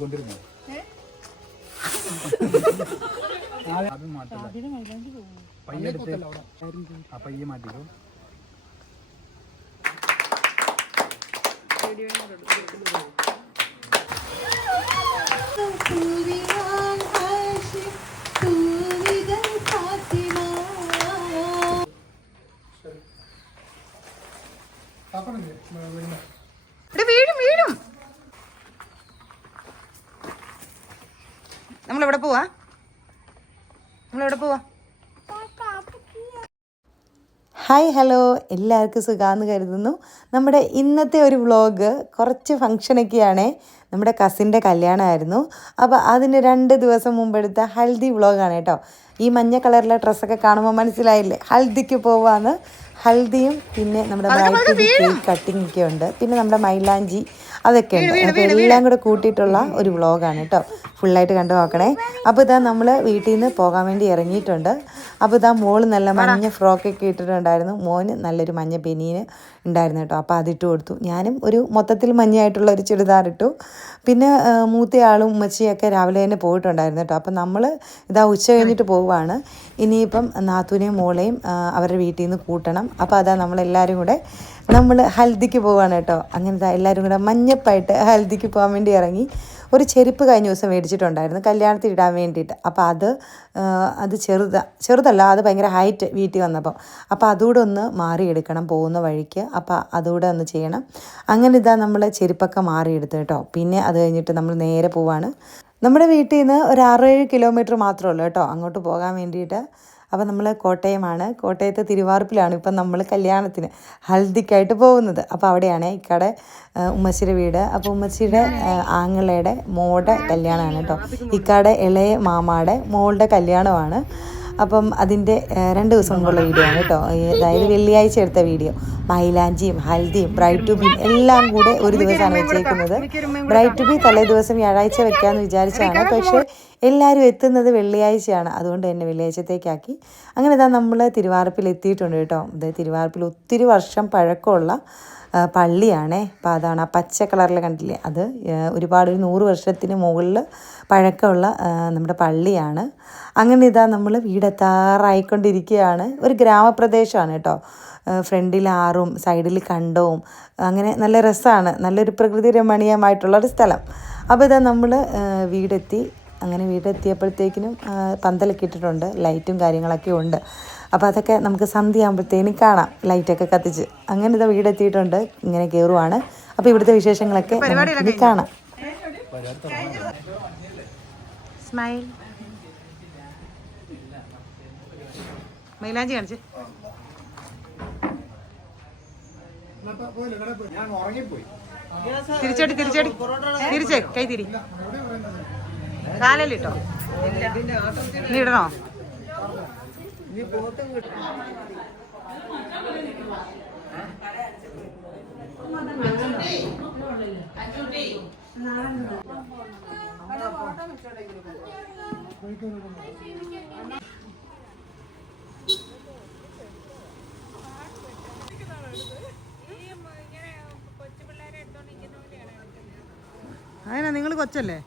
കൊണ്ടിരുന്നു അത് മാറ്റില്ല. പയ്യെ എടുത്ത് ആ പയ്യെ മാറ്റിക്കോ. ഇവിടെ വീഴും വീഴും നമ്മളെവിടെ പോവാ. നമ്മളെവിടെ പോവാ? Hi hello. എല്ലാവർക്കും സുഖമാണെന്ന് കരുതുന്നു. നമ്മുടെ ഇന്നത്തെ ഒരു വ്ളോഗ് കുറച്ച് ഫങ്ഷനൊക്കെയാണ് നമ്മുടെ കസിന്റെ കല്യാണമായിരുന്നു. അപ്പോൾ അതിന് രണ്ട് ദിവസം മുമ്പെടുത്ത ഹൽദി വ്ളോഗാണ് കേട്ടോ. ഈ മഞ്ഞ കളറിലെ ഡ്രസ്സൊക്കെ കാണുമ്പോൾ മനസ്സിലായില്ലേ? ഹൽദിക്ക് പോവാന്ന്. ഹൽദിയും പിന്നെ നമ്മുടെ ബ്രൈഡ് കേക്ക് കട്ടിംഗ് ഒക്കെ ഉണ്ട്. പിന്നെ നമ്മുടെ മൈലാഞ്ചി അതൊക്കെ ഉണ്ട്. അപ്പോൾ എല്ലാം കൂടെ കൂട്ടിയിട്ടുള്ള ഒരു വ്ളോഗാണ് കേട്ടോ. ഫുള്ളായിട്ട് കണ്ടു നോക്കണേ. അപ്പോൾ ഇതാ നമ്മൾ വീട്ടിൽ നിന്ന് പോകാൻ വേണ്ടി ഇറങ്ങിയിട്ടുണ്ട്. അപ്പോൾ ഇതാ മോൾ നല്ല മഞ്ഞ ഫ്രോക്കൊക്കെ ഇട്ടിട്ടുണ്ടായിരുന്നു. മോന് നല്ലൊരു മഞ്ഞ ബെനീന് ഉണ്ടായിരുന്നു കേട്ടോ. അപ്പോൾ അതിട്ട് കൊടുത്തു. ഞാനും ഒരു മൊത്തത്തിൽ മഞ്ഞയായിട്ടുള്ള ഒരു ചുരിദാർ ഇട്ടു. പിന്നെ മൂത്തയാളും ഉമ്മച്ചിയൊക്കെ രാവിലെ തന്നെ പോയിട്ടുണ്ടായിരുന്നു കേട്ടോ. അപ്പോൾ നമ്മൾ ഇതാ ഉച്ച കഴിഞ്ഞിട്ട് പോവുകയാണ് ഇനിയിപ്പം നാത്തൂനെയും മോളെയും അവരുടെ വീട്ടിൽ നിന്ന് കൂട്ടണം. അപ്പോൾ അതാ നമ്മളെല്ലാവരും കൂടെ നമ്മൾ ഹൽദിക്ക് പോവാണ് കേട്ടോ. അങ്ങനത്തെ എല്ലാവരും കൂടെ മഞ്ഞപ്പായിട്ട് ഹൽദിക്ക് പോകാൻ വേണ്ടി ഇറങ്ങി. ഒരു ചെരുപ്പ് കഴിഞ്ഞ ദിവസം മേടിച്ചിട്ടുണ്ടായിരുന്നു. കല്യാണത്തിന് ഇടാൻ വേണ്ടിയിട്ട്. അപ്പോൾ അത് അത് ചെറുത ചെറുതല്ല അത് ഭയങ്കര ഹൈറ്റ് വീട്ടിൽ വന്നപ്പം. അപ്പോൾ അതുകൂടെ ഒന്ന് മാറിയെടുക്കണം പോകുന്ന വഴിക്ക്. അപ്പോൾ അതുകൂടെ ഒന്ന് ചെയ്യണം. അങ്ങനെ ഇതാ നമ്മൾ ചെരുപ്പൊക്കെ മാറിയെടുത്തു കേട്ടോ. പിന്നെ അത് കഴിഞ്ഞിട്ട് നമ്മൾ നേരെ പോവാണ്. നമ്മുടെ വീട്ടിൽ നിന്ന് ഒരു ആറേഴ് കിലോമീറ്റർ മാത്രമേ ഉള്ളൂ കേട്ടോ. അങ്ങോട്ട് പോകാൻ വേണ്ടിയിട്ട്. അപ്പോൾ നമ്മൾ കോട്ടയമാണ്. കോട്ടയത്തെ തിരുവാർപ്പിലാണ് ഇപ്പം നമ്മൾ കല്യാണത്തിന് ഹൽദിക്കായിട്ട് പോകുന്നത്. അപ്പോൾ അവിടെയാണ് ഇക്കടെ ഉമ്മച്ചിയുടെ വീട്. അപ്പോൾ ഉമ്മച്ചിയുടെ ആ, ആങ്ങളയുടെ മോളുടെ കല്യാണമാണ് കേട്ടോ. ഇക്കടെ ഇളയ മാമാടെ മോളുടെ കല്യാണമാണ്. അപ്പം അതിന്റെ രണ്ട് ദിവസം മുമ്പുള്ള വീഡിയോ ആണ് കേട്ടോ. അതായത് വെള്ളിയാഴ്ച എടുത്ത വീഡിയോ. മൈലാഞ്ചിയും ഹൽദിയും ബ്രൈറ്റ് ടു ബി എല്ലാം കൂടെ ഒരു ദിവസമാണ് വെച്ചേക്കുന്നത്. ബ്രൈറ്റ് ടു ബി തലേ ദിവസം വ്യാഴാഴ്ച വെക്കാമെന്ന് വിചാരിച്ചാണ് പക്ഷേ എല്ലാവരും എത്തുന്നത് വെള്ളിയാഴ്ചയാണ്. അതുകൊണ്ട് തന്നെ വെള്ളിയാഴ്ചത്തേക്കാക്കി. അങ്ങനെ ഇതാ നമ്മൾ തിരുവാർപ്പിൽ എത്തിയിട്ടുണ്ട് കേട്ടോ. ഇത് തിരുവാർപ്പിൽ ഒത്തിരി വർഷം പഴക്കമുള്ള പള്ളിയാണേ. അപ്പോൾ അതാണ് ആ പച്ച കളറിൽ കണ്ടില്ലേ? അത് ഒരുപാട് ഒരു നൂറ് വർഷത്തിന് മുകളിൽ പഴക്കമുള്ള നമ്മുടെ പള്ളിയാണ്. അങ്ങനെ ഇതാ നമ്മൾ വീടെത്താറായിക്കൊണ്ടിരിക്കുകയാണ്. ഒരു ഗ്രാമപ്രദേശമാണ് കേട്ടോ. ഫ്രണ്ടിൽ ആറും സൈഡിൽ കണ്ടവും. അങ്ങനെ നല്ല രസമാണ് നല്ലൊരു പ്രകൃതി രമണീയമായിട്ടുള്ള ഒരു സ്ഥലം. അപ്പോൾ ഇതാ നമ്മൾ വീടെത്തി. അങ്ങനെ വീടെത്തിയപ്പോഴത്തേക്കിനും പന്തലൊക്കെ ഇട്ടിട്ടുണ്ട്. ലൈറ്റും കാര്യങ്ങളൊക്കെ ഉണ്ട്. അപ്പോൾ അതൊക്കെ നമുക്ക് സന്ധ്യ ആകുമ്പോഴത്തേനും കാണാം. ലൈറ്റൊക്കെ കത്തിച്ച്. അങ്ങനെ ഇതാ വീടെത്തിയിട്ടുണ്ട്. ഇങ്ങനെ കയറുവാണ് അപ്പോൾ ഇവിടുത്തെ വിശേഷങ്ങളൊക്കെ കാണാം. സ്മൈൽ മൈലാഞ്ചി കാണിച്ച്. തിരിച്ചടി തിരിച്ചടി തിരിച്ചേ കൈ തിരി. കാലല്ലിട്ടോ നീ ഇടണോ? അതിനാ നിങ്ങൾ കൊച്ചല്ലേ?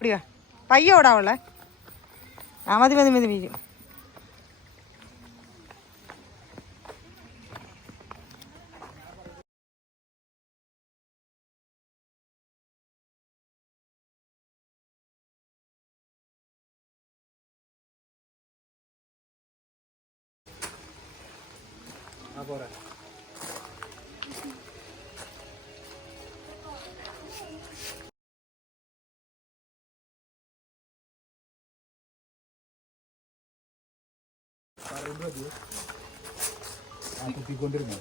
ഇടിയാ പയ്യ ആ മതി മതി മതി വീഴും കുത്തിക്കൊണ്ടിരുന്നു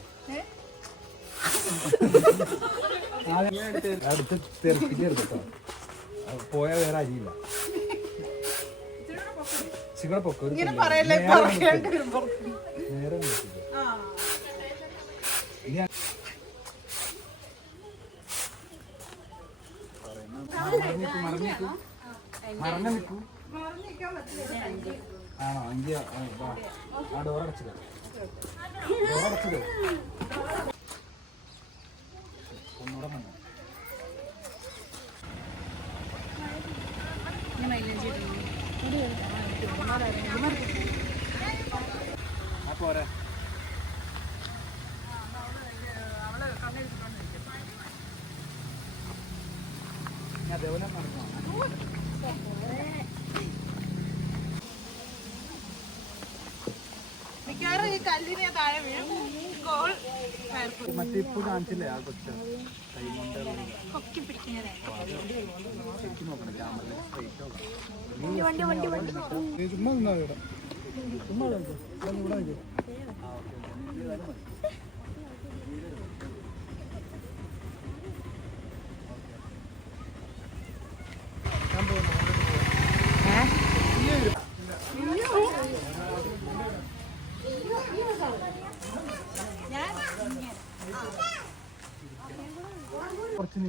അടുത്ത് തെരക്കിലെടുത്തോ പോയാ വേറെ അരിയില്ല ചിക്കടെ പൊക്ക നേരം മറന്നു നിൽക്കൂ, മറന്നു നിൽക്കൂ. മറന്നു നിൽക്കൂ. ആണോ? എങ്കിൽ ആ, ഡോർ അടച്ചില്ല ഡോർ അടച്ചില്ല ഒന്നുകൂടെ വന്നു പോരെ. താഴെ വീഴും ഗോൾ മറ്റേ ഇപ്പൊ കാണിച്ചില്ലേ ആ കൊച്ച? കൈ കൊണ്ട് പൊക്കി പിടിക്കുന്നത് ശരിക്കും നോക്കണം ക്യാമറയിൽ സ്ട്രൈറ്റ് നോക്കണം ചുമ്മാ ചുമ്മാ ഇവിടെ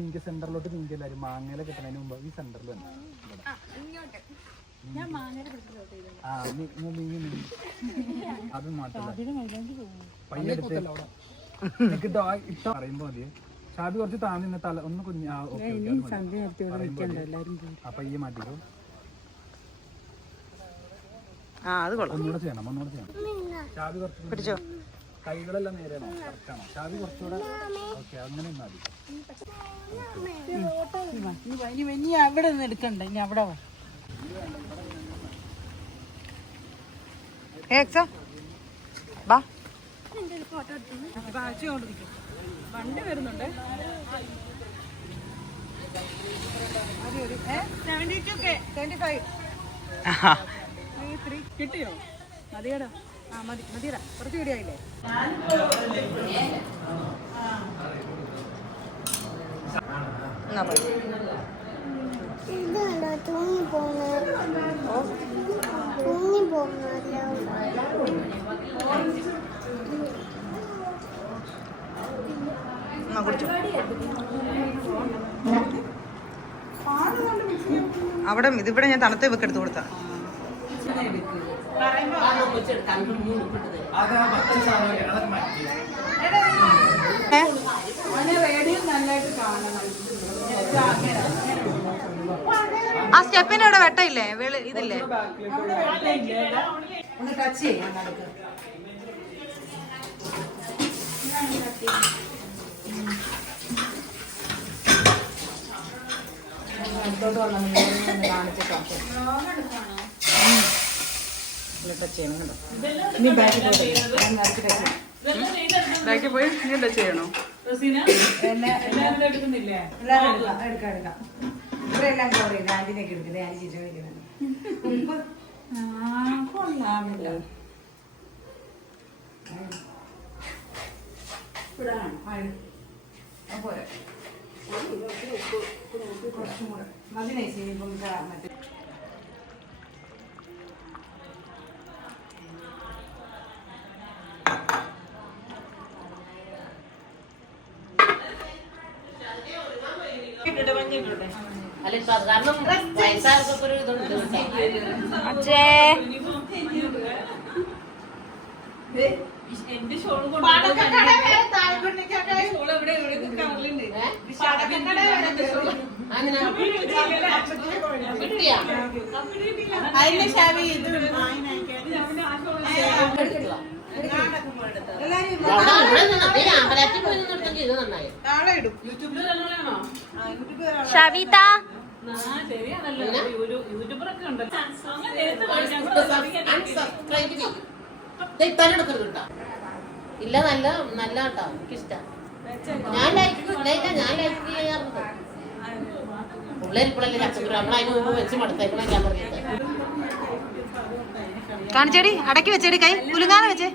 നീങ്ങി സെന്ററിലോട്ട് നീങ്ങി എല്ലാവരും മാങ്ങയില കിട്ടണതിന് മുമ്പ് ഈ സെന്ററിൽ വന്നു ആ നീ- നീങ്ങി നീങ്ങി അത് മാറ്റില്ല പയ്യെടുത്ത് എനിക്ക് ഇട്ടോ ഇട്ടോ പറയുമ്പോ മതി. ഷാബി കുറച്ച് താഴ്ന്നു നിന്ന് തല ഒന്ന് കുഞ്ഞ് അപ്പൊ ഈ മാറ്റിക്കോ. ആ അത് കൊള്ളാം. ഒന്നുകൂടെ ചെയ്യണം ഒന്നുകൂടെ ചെയ്യണം. ഷാബി കുറച്ച് പിടിച്ചോ കൈകളെല്ലാം നേരെയാണോ കറക്റ്റാണോ ചാവി കുറച്ചുകൂടെ ഓക്കെ അങ്ങനെ മതി. ഇനി അവിടെ നിന്ന് എടുക്കണ്ട ഇനി അവിടെ വാ. ഏക്സോ ബാ വണ്ടി വരുന്നുണ്ട്. കിട്ടിയോ? മതിയടാ. ആ മതി മതിയടാ. കുറച്ച് അവിടെ ഇതിവിടെ ഞാൻ തണുത്ത വെക്കെടുത്ത് കൊടുത്താ. ഏ? ആ സ്റ്റെപ്പിന്റെ അവിടെ വെട്ടയില്ലേ? വെളി ഇതില്ലേ? ഒന്ന് ടച്ച് ചെയ്യാം. വന്നാൽ കാണിച്ചേക്കാം ടച്ച് ചെയ്യണം കേട്ടോ. ഇനി ബാക്കിൽ പോയി ബാക്കിൽ ടച്ച് ചെയ്യാം. ബാക്കി പോയി നീ ടച്ച് ചെയ്യണോ? എല്ലാവരും എടുക്കാം. എടുക്കാം എല്ലാം കവർ ചെയ്ത് ആന്റിനൊക്കെ എടുക്കുന്നത് ആന്റി ചിറ്റ വയ്ക്കുന്നത് ഉപ്പ് കൊള്ളാമില്ല. പോരെ. കുറച്ചും കൂടെ. മതി നൈസ് ഇനിയിപ്പം മറ്റേ കിട്ടിയാ അതിന്റെ ശാവി ഇത്. എല്ലാരും ഇല്ല നല്ല നല്ല കേട്ടോ എനിക്കിഷ്ടം. ഞാൻ ലൈക്ക് ലൈക്ക് ഞാൻ ലൈക്ക് ചെയ്യാറുണ്ട്. പിള്ളേർ ഇപ്പോഴല്ലേ നമ്മളതിന് മുമ്പ് വെച്ച് മടുത്തേക്കണം ഞാൻ പറഞ്ഞത്. കാണിച്ചേടി അടക്കി വെച്ചേടി കൈ. കുലുങ്ങാതെ വെച്ചേ.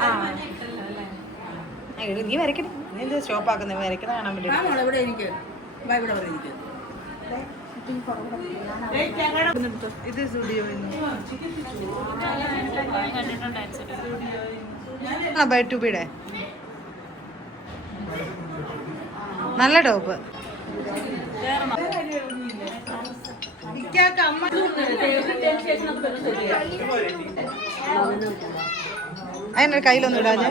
ആ, എടി, നീ വരക്കടി നീ എന്ത് സ്റ്റോപ്പ് ആക്കുന്നത് വരയ്ക്കുന്ന കാണാൻ വേണ്ടി ഇവിടെ എനിക്ക് ഇവിടെ ഇവിടെ എനിക്ക് ഇത് സ്റ്റുഡിയോ ആ ബൈ നല്ല ടോപ്പ്. അതിനൊരു കയ്യിലൊന്നും ഇടാഞ്ഞ്.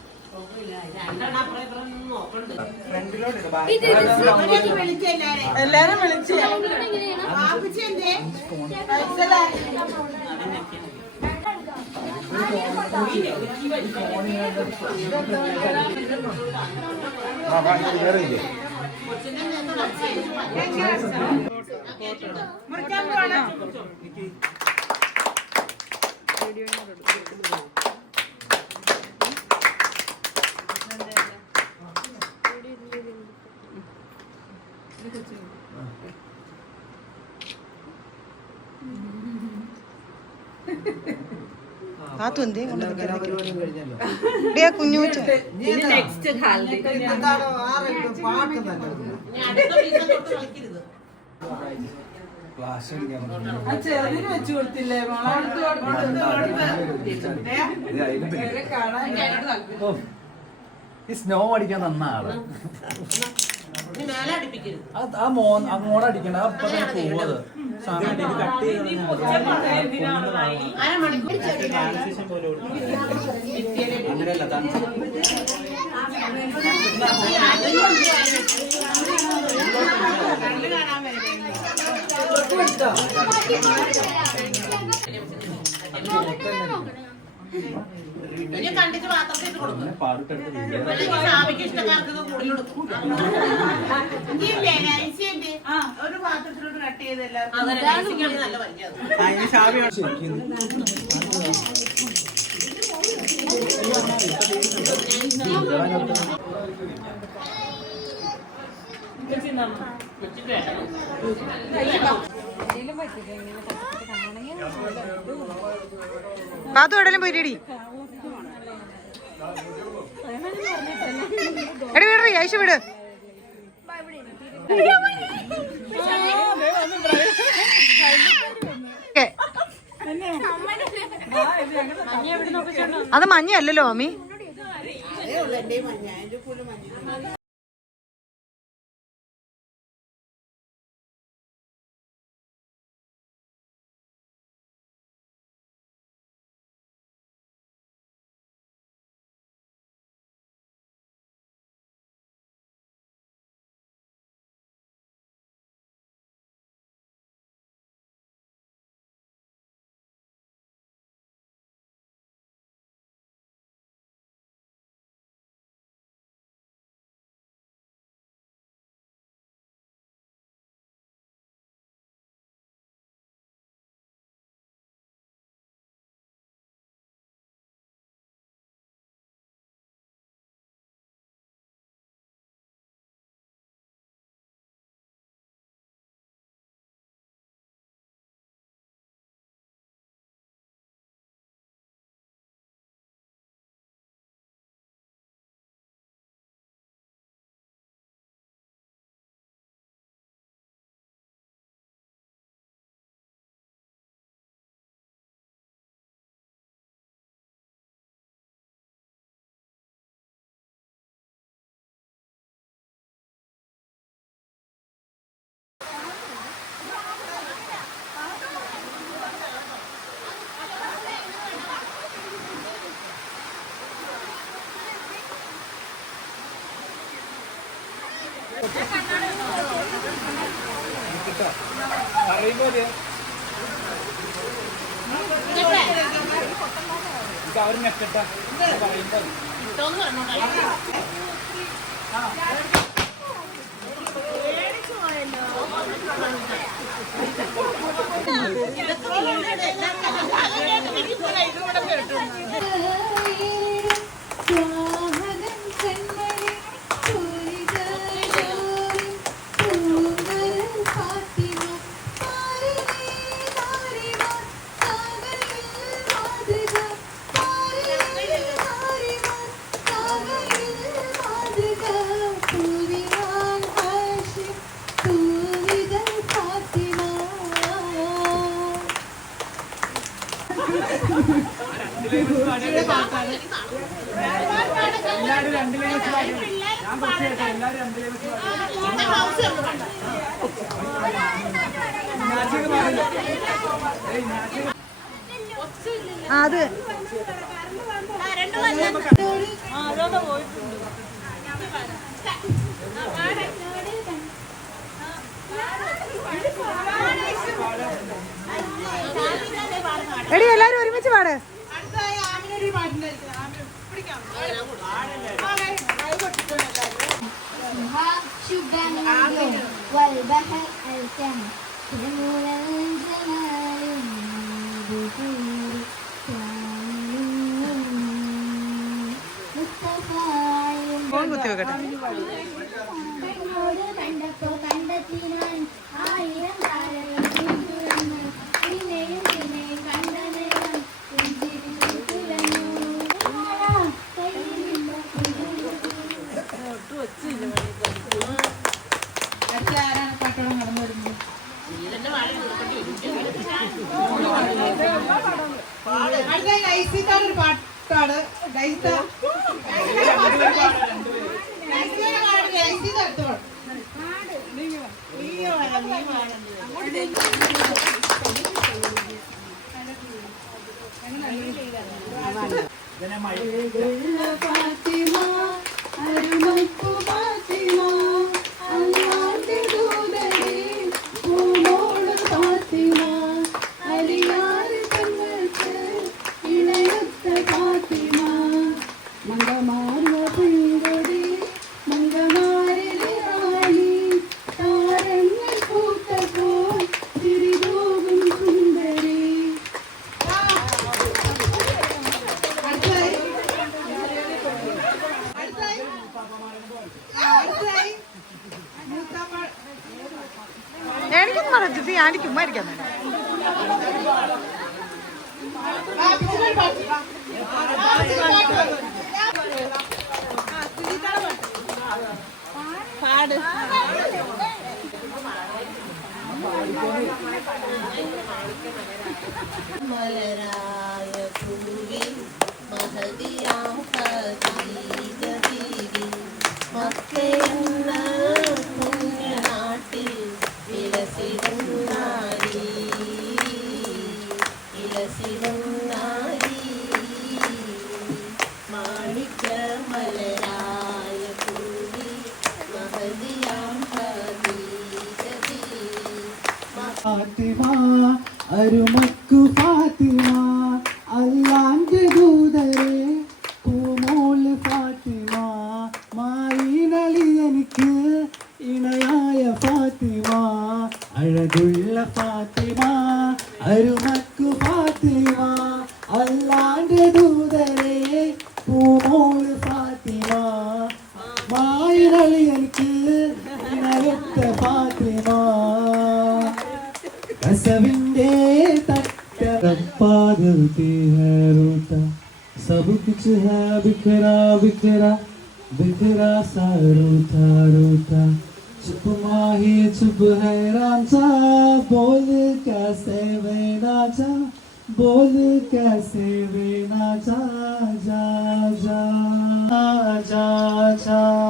എല്ലാരും വിളിച്ചു. കാത്തു എന്തേ? കൊണ്ട് നിൽക്കുന്നത് കുഞ്ഞു ചെറുതിന് വെച്ചു കൊടുത്തില്ലേ? ഈ സ്നോ അടിക്കാൻ തന്ന ആൾ. ആ മോൻ അങ്ങോട്ട് അടിക്കണ്ട. അപ്പൊ പോവത്. അങ്ങനെയല്ല കട്ട് ഇനി കണ്ടിട്ട് പാത്രത്തിൽ കൊടുക്കും. സാമിക്ക് ഇഷ്ടക്കാർക്ക് കൊടുക്കും. ഒരു പാത്രത്തിലോട്ട് കട്ട് ചെയ്ത് എല്ലാവർക്കും നല്ല വലിയത് ശരിക്കും വെച്ചിട്ട് വേണം. കാത്തു എവിടെയും പോയിട്ടി എടി വിടറി ഐശ വിട്. അത് മഞ്ഞയല്ലല്ലോ മമ്മി അവർ നെക്കട്ടാ പറയുമ്പോ മതി. ഇട്ടോന്ന് എടി എല്ലാരും ഒരുമിച്ച് പാട് شبان والبحر الكم يمول الجمال بطول പാട്ടോളം കടന്നു വരുന്നത് അടുത്ത നൈസിക്കാട് ഒരു പാട്ടാണ്. നൈസ Amém. അല്ലാന്റെ ദൂതരെ പൂമോള് ഫാത്തിമ മായിനളി എനിക്ക് ഇണയത്ത ഫാത്തിമ कसविंदे तट पागलती है रूठा सब कुछ है बिखरा बिखरा बिखरा सा रूठा रूठा चुप माही चुप है रांचा बोल कैसे वे नाचा बोल कैसे वे नाचा जा जा जा जा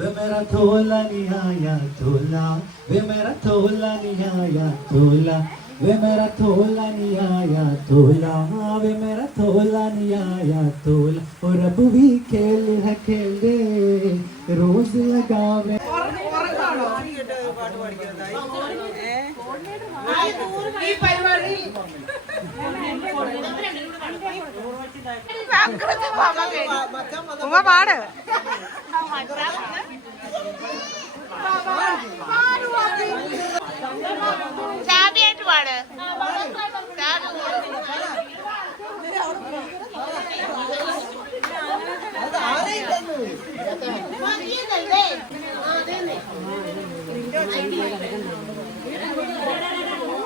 वे मेरा थोला नहीं आया, थोला। वे मेरा थोला नहीं आया, थोला। वे मेरा थोला निहाया थोला। वे मेरा थोला नहीं आया, थोला। और अब भी खेल है खेल। റോസിലകാവേ ഈ പരിപാടി ഉമ്മ പാട് ചാബിയായിട്ട് പാട്. ചാബി.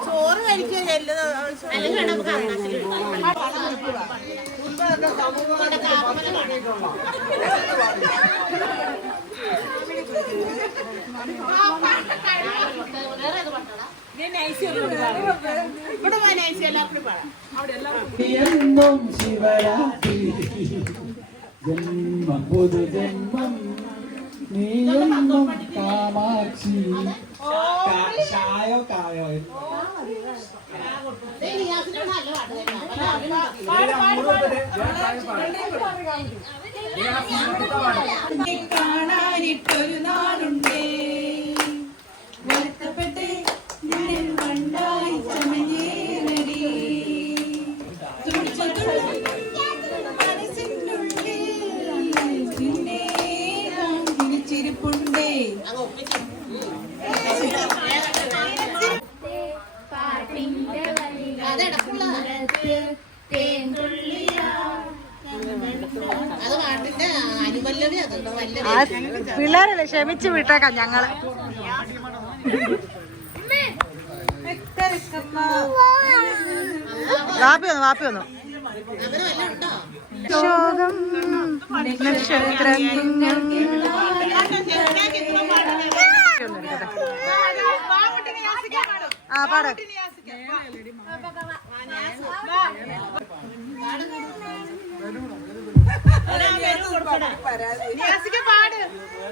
ചോറ് കഴിക്കുക ഇവിടെ എന്നും ശിവരാത്രി. ജന്മം പൊതു ജന്മം. നീയെന്നും കാമാക്ഷി. ചായോ കായോ കാണാനിട്ടൊരു നാളുണ്ടേ. ക്ഷമിച്ചു വിട്ടേക്കാം ഞങ്ങൾ. വാപ്പി വന്നു വാപ്പി വന്നു. ശോകം ആ പാട്.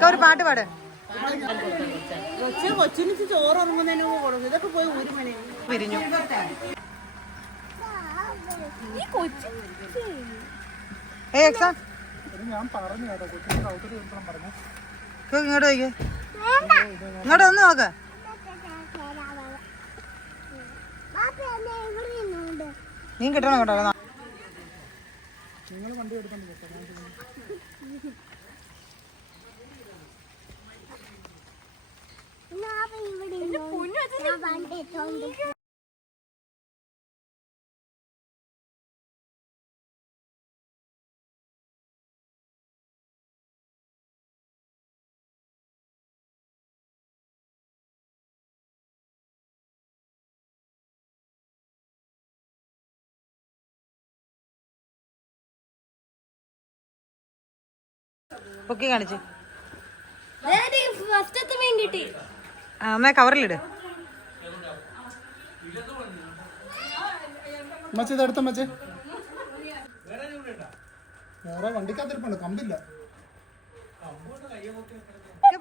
ഒരു പാട്ട് പാട് കൊച്ചിന് ചോറ് ഉറങ്ങുന്നതിന് കൊടുക്കും. ഇതൊക്കെ പോയി ഒരു മണി. പിരിഞ്ഞു ഏ എക്സാം. ഞാൻ പറഞ്ഞു കേട്ടോ. കൊച്ചിന് ഔട്ടർ പറഞ്ഞു. ഇങ്ങോട്ട് നോക്ക് ഇങ്ങോട്ട് ഒന്ന് നോക്ക്. നീ കിട്ടണം കേട്ടോ. നിങ്ങൾ വണ്ടി എടുത്തോണ്ട് പോട്ടെ. പൊക്കി കാണിച്ച്. എന്നാ കവറിലിട്. മച്ചേ ഇത് എടുത്ത മച്ചേ വേറെ വണ്ടിക്കകത്തിരിപ്പുണ്ട് കമ്പില്ല.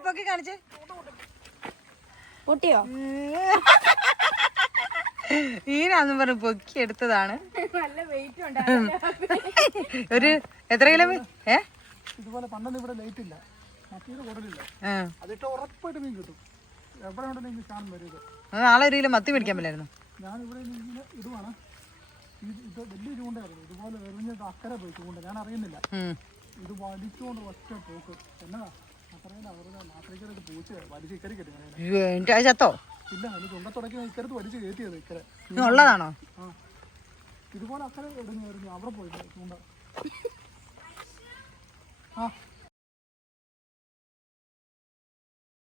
പൊക്കി, കാണിച്ച്. പൊട്ടിയോ? ഈനാന്ന് പറഞ്ഞു പൊക്കി എടുത്തതാണ്. നല്ല വെയിറ്റ് ഉണ്ട് ഒരു എത്ര കിലോ? ഏ? ഇതുപോലെ പണ്ടൊന്നും ഇവിടെ ലൈറ്റ് ഇല്ല. മത്തിയുടെ കൊടുലില്ല. അതിട്ട് ഉറപ്പായിട്ട് മീൻ കിട്ടും. എവിടെ ഉണ്ടെങ്കിൽ കാണാൻ വരും നാളെ ഒരു കിലോ മത്തി പിടിക്കാൻ പറ്റില്ലായിരുന്നു. ഞാൻ ഇവിടെ ഇങ്ങനെ ഇടുവാണ്. ഇത് വലിയ ചൂണ്ടായിരുന്നു ഇതുപോലെ എറിഞ്ഞിട്ട് അക്കരെ പോയി ചൂണ്ട. ഞാൻ അറിയുന്നില്ല. ഇത് വലിച്ചുകൊണ്ട് ഒറ്റ പോക്ക്. എന്നതാ ഇക്കരെ ചത്തോ? ഇല്ല ഇക്കരത്ത് വലിച്ച് കയറ്റിയത് ഉള്ളതാണോ? ഇതുപോലെ അക്കരെ എറിഞ്ഞു എറിഞ്ഞു അവിടെ പോയി ചൂണ്ട. 好。